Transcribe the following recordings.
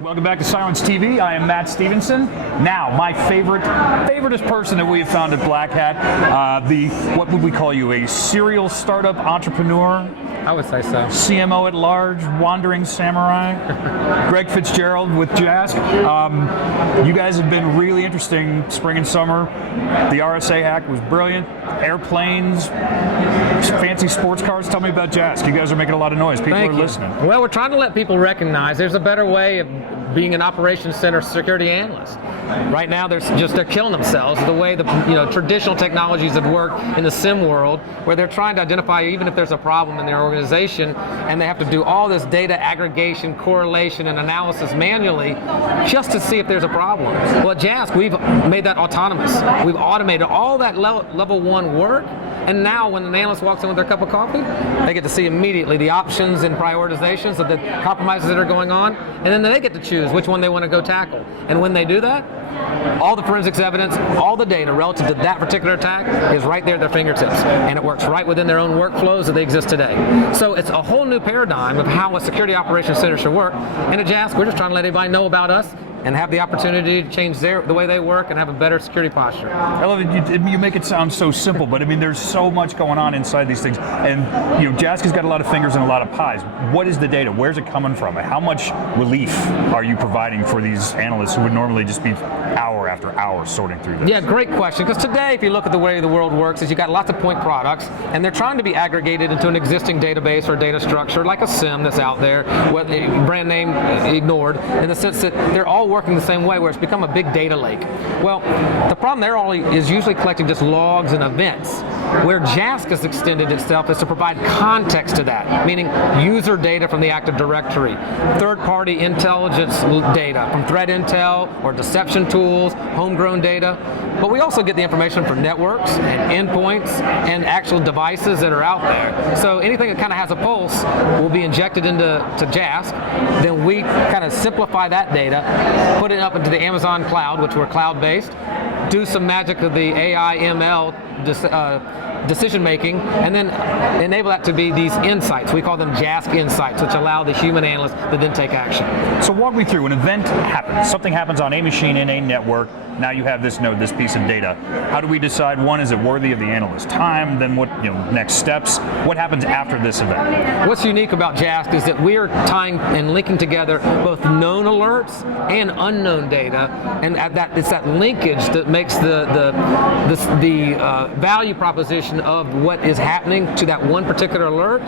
Welcome back to Cylance TV. I am Matt Stevenson. Now, my favoriteest person that we have found at Black Hat, what would we call you, a serial startup entrepreneur? I would say so. CMO at large, wandering samurai, Greg Fitzgerald with JASK. You guys have been really interesting spring and summer. The RSA hack was brilliant. Airplanes, fancy sports cars. Tell me about JASK. You guys are making a lot of noise. People are listening. Well, we're trying to let people recognize there's a better way of being an operations center security analyst. Right now, they're killing themselves the way the traditional technologies have worked in the SIM world, where they're trying to identify even if there's a problem in their organization, and they have to do all this data aggregation, correlation, and analysis manually just to see if there's a problem. Well, at JASK, we've made that autonomous. We've automated all that level 1 work, and now when an analyst walks in with their cup of coffee, they get to see immediately the options and prioritizations of the compromises that are going on, and then they get to choose which one they want to go tackle. And when they do that, all the forensics evidence, all the data relative to that particular attack is right there at their fingertips, and it works right within their own workflows that they exist today. So it's a whole new paradigm of how a security operations center should work, and at JASK, we're just trying to let everybody know about us and have the opportunity to change the way they work and have a better security posture. I love it. You make it sound so simple, but I mean, there's so much going on inside these things. And JASK has got a lot of fingers and a lot of pies. What is the data? Where's it coming from? How much relief are you providing for these analysts who would normally just be hour after hour sorting through this? Yeah, great question. Because today, if you look at the way the world works, is you got lots of point products, and they're trying to be aggregated into an existing database or data structure, like a SIM that's out there, brand name ignored, in the sense that they're all working the same way, where it's become a big data lake. Well, the problem there is usually collecting just logs and events. Where JASK has extended itself is to provide context to that, meaning user data from the Active Directory, third-party intelligence data from threat intel or deception tools, homegrown data. But we also get the information from networks and endpoints and actual devices that are out there. So anything that kind of has a pulse will be injected into JASK. Then we kind of simplify that data, put it up into the Amazon cloud, which we're cloud-based, do some magic of the AI ML decision making, and then enable that to be these insights. We call them JASK Insights, which allow the human analyst to then take action. So walk me through, an event happens, something happens on a machine in a network, now you have this node, this piece of data. How do we decide, one, is it worthy of the analyst's time, then what, next steps? What happens after this event? What's unique about JASK is that we are tying and linking together both known alerts and unknown data, and it's that linkage that makes the value proposition of what is happening to that one particular alert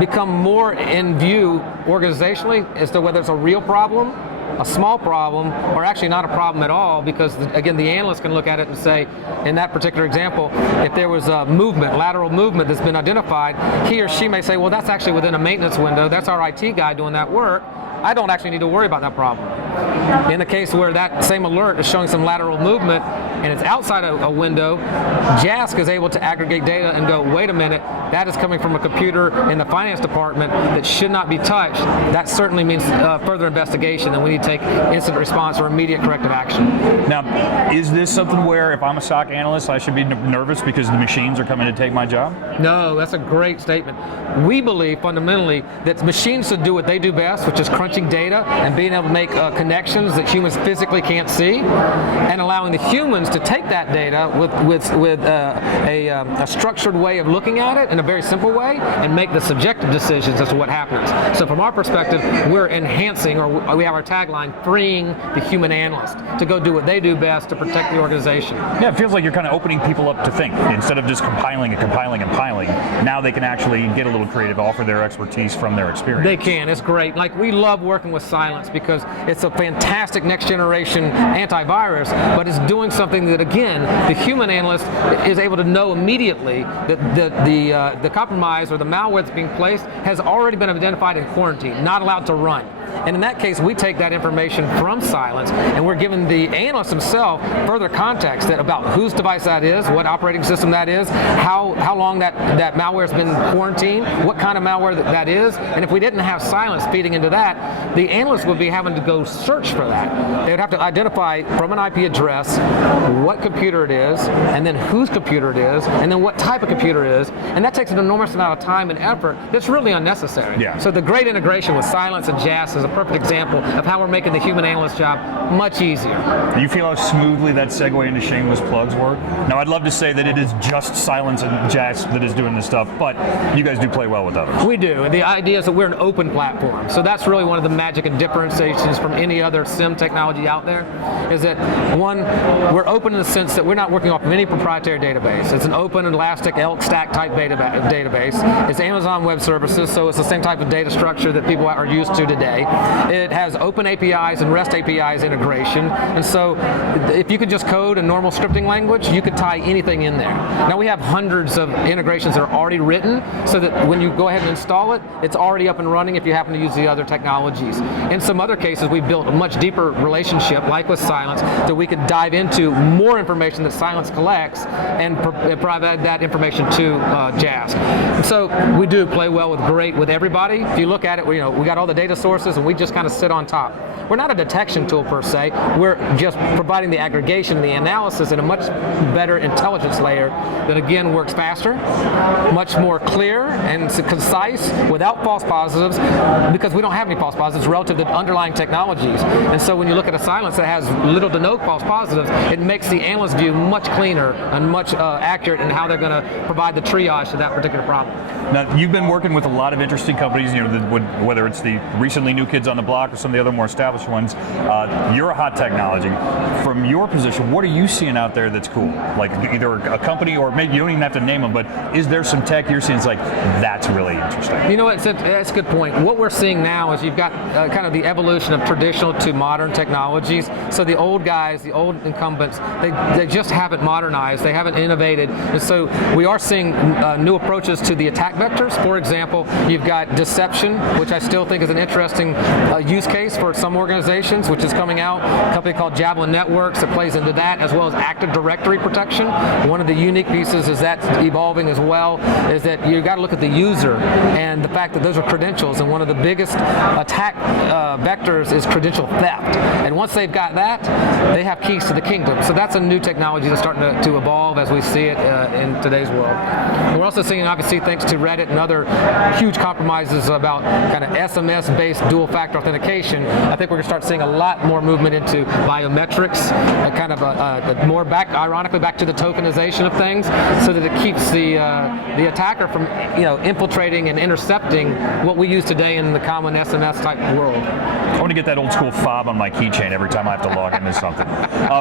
become more in view organizationally as to whether it's a real problem, a small problem, or actually not a problem at all, because again, the analyst can look at it and say, in that particular example, if there was a movement, lateral movement that's been identified, he or she may say, well, that's actually within a maintenance window, that's our IT guy doing that work, I don't actually need to worry about that problem. In the case where that same alert is showing some lateral movement and it's outside a window, JASK is able to aggregate data and go, wait a minute, that is coming from a computer in the finance department that should not be touched. That certainly means further investigation, and we need to take incident response or immediate corrective action. Now, is this something where if I'm a SOC analyst, I should be nervous because the machines are coming to take my job? No, that's a great statement. We believe fundamentally that machines should do what they do best, which is crunching data and being able to make connections that humans physically can't see, and allowing the humans to take that data with a structured way of looking at it in a very simple way and make the subjective decisions as to what happens. So from our perspective, we're enhancing, or we have our tagline, freeing the human analyst to go do what they do best to protect the organization. Yeah, it feels like you're kind of opening people up to think. Instead of just compiling and piling, now they can actually get a little creative, offer their expertise from their experience. They can. It's great. Like, we love working with Cylance because it's a fantastic next generation antivirus, but it's doing something that, again, the human analyst is able to know immediately that the compromise or the malware that's being placed has already been identified in quarantine, not allowed to run. And in that case, we take that information from Cylance, and we're giving the analyst himself further context about whose device that is, what operating system that is, how long that malware has been quarantined, what kind of malware that is. And if we didn't have Cylance feeding into that, the analyst would be having to go search for that. They would have to identify from an IP address what computer it is, and then whose computer it is, and then what type of computer it is. And that takes an enormous amount of time and effort that's really unnecessary. Yeah. So the great integration with Cylance and JASK is a perfect example of how we're making the human analyst job much easier. Do you feel how smoothly that segue into shameless plugs work? Now, I'd love to say that it is just Cylance and JASK that is doing this stuff, but you guys do play well with others. We do. And the idea is that we're an open platform. So that's really one of the magic and differentiations from any other SIM technology out there, is that, one, we're open in the sense that we're not working off of any proprietary database. It's an open, elastic, elk stack type database. It's Amazon Web Services, so it's the same type of data structure that people are used to today. It has open APIs and REST APIs integration, and so if you could just code a normal scripting language, you could tie anything in there. Now we have hundreds of integrations that are already written, so that when you go ahead and install it, it's already up and running if you happen to use the other technologies. In some other cases, we've built a much deeper relationship, like with Cylance, that we could dive into more information that Cylance collects and provide that information to JASK. And so we do play well with everybody. If you look at it, we got all the data sources, and we just kind of sit on top. We're not a detection tool per se. We're just providing the aggregation and the analysis in a much better intelligence layer that again works faster, much more clear and concise without false positives, because we don't have any false positives relative to underlying technologies. And so when you look at a Cylance that has little to no false positives, it makes the analyst view much cleaner and much accurate in how they're going to provide the triage to that particular problem. Now, you've been working with a lot of interesting companies, whether it's the recently new kids on the block or some of the other more established ones. You're a hot technology. From your position, what are you seeing out there that's cool? Like either a company, or maybe you don't even have to name them, but is there some tech you're seeing that's really interesting? You know what, that's a good point. What we're seeing now is you've got kind of the evolution of traditional to modern technologies. So the old guys, the old incumbents, they just haven't modernized, they haven't innovated. And so we are seeing new approaches to the attack vectors. For example, you've got deception, which I still think is an interesting use case for some organizations, which is coming out. A company called Javelin Networks that plays into that, as well as Active Directory protection. One of the unique pieces is that's evolving as well, is that you've got to look at the user and the fact that those are credentials, and one of the biggest attack vectors is credential theft. And once they've got that, they have keys to the kingdom. So that's a new technology that's starting to evolve as we see it in today's world. We're also seeing, obviously, thanks to Reddit and other huge compromises about kind of SMS-based dual-factor authentication, I think we're going to start seeing a lot more movement into biometrics, kind of more ironically back to the tokenization of things, so that it keeps the attacker from infiltrating and intercepting what we use today in the common SMS type world. I want to get that old school fob on my keychain every time I have to log into something.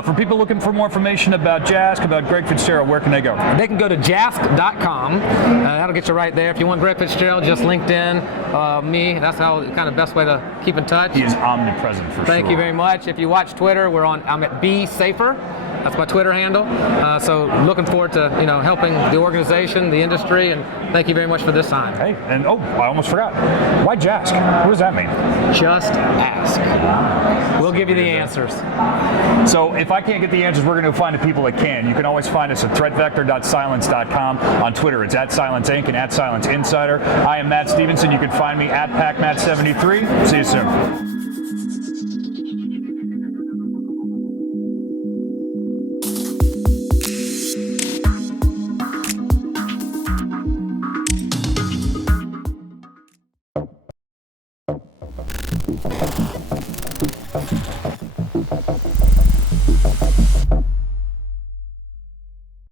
For people looking for more information about JASK, about Greg Fitzgerald, where can they go? They can go to jask.com. That'll get you right there. If you want Greg Fitzgerald, just LinkedIn, me. That's how kind of best way to keep in touch. He is omnipresent for sure. Thank you very much. If you watch Twitter, I'm at BSafer. That's my Twitter handle. So looking forward to helping the organization, the industry, and thank you very much for this time. Hey, and I almost forgot. Why JASK? What does that mean? Just ask. We'll give you the answers. So if I can't get the answers, we're going to find the people that can. You can always find us at threatvector.cylance.com. On Twitter, it's at Cylance Inc. and at Cylance Insider. I am Matt Stevenson. You can find me at PacMatt73. See you soon.